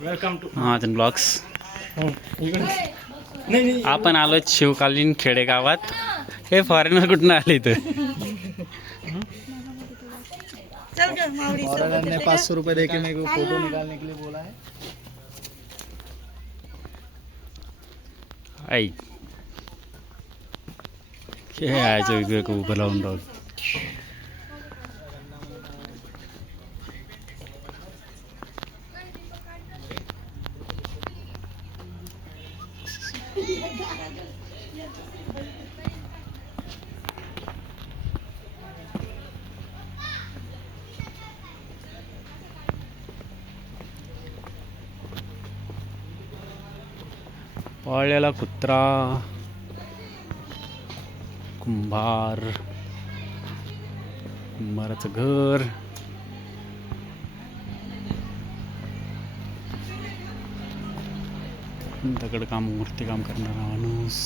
Welcome to Mahajan blogs. नाही आपण आलो शिवकालीन खेडेगावात. हे फॉरेनर कुठून आले इथं? फॉरेनर ने 500 रुपए देके मेरे को फोटो निकालने के लिए बोला है. आई हे आयचं इकडे उभं लावून राहून. पाळलेला कुत्रा, कुंभाराचं घर, दगडकाम मूर्तिकाम करणारा माणूस.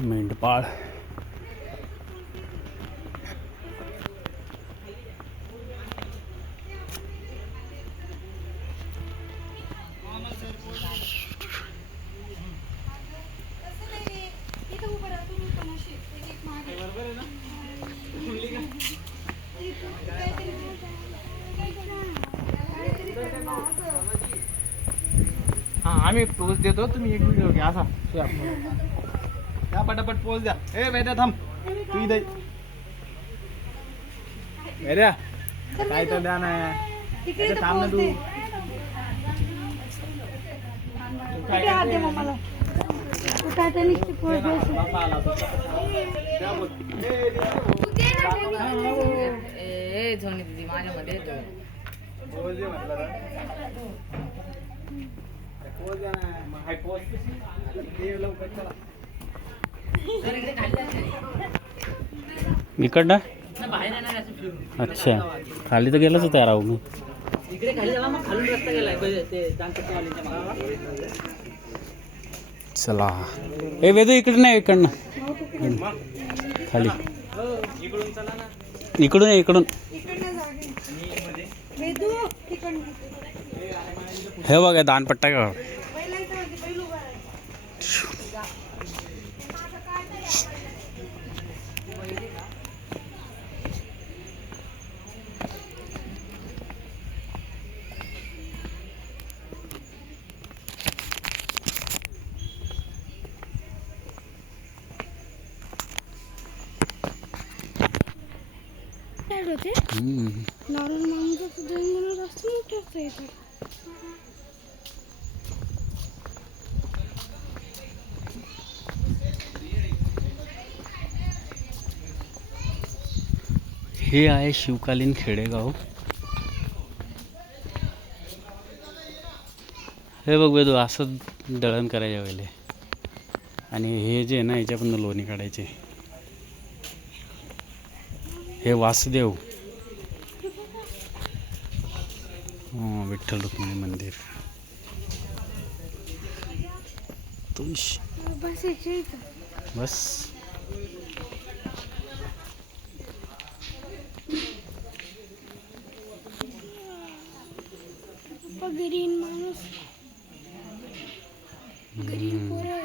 मेंढपाळ. हाँ आम्ही पोज देतो, तुम्ही एक व्हिडिओ घ्या असा. त्या पटापट पोज द्या. ए वैद्या थांब, तू इथे वैद्या काय तर द्या ना. थांब ना तू. बाप्पा आला तो. द्या बोल. ए झोनी दीदी माझ्यामध्ये येतो. पोज दे म्हटलं रे. पोज द्या ना. मग हाय पोज ते लवकर चला. इकडनं बाहेर येणार असं फिरून. अच्छा, खाली तर गेलोच होतं राहू मी. इकडे खाली जावा, मग खालून रस्ता गेलाय ते दानकट्टेवाल्यांच्या मागावर. चला ए वेदू इकडे नाही, इकडनं खाली इकडून चला ना. इकडून ये, इकडून. हे बघा दानपट्टा का. नॉर्मल माणूस सुद्धा जास्त मोठे असते इथे. हे आहे शिवकालीन खेडेगाव. हे बघ वेदू, असं दळण करायच्या वेळेला. आणि हे जे आहे ना, याच्याकडून लोणी काढायचे. हे वासुदेव विठ्ठल रुक्मिणी मंदिर. बस ग्रीन माणूस, ग्रीन पोरं.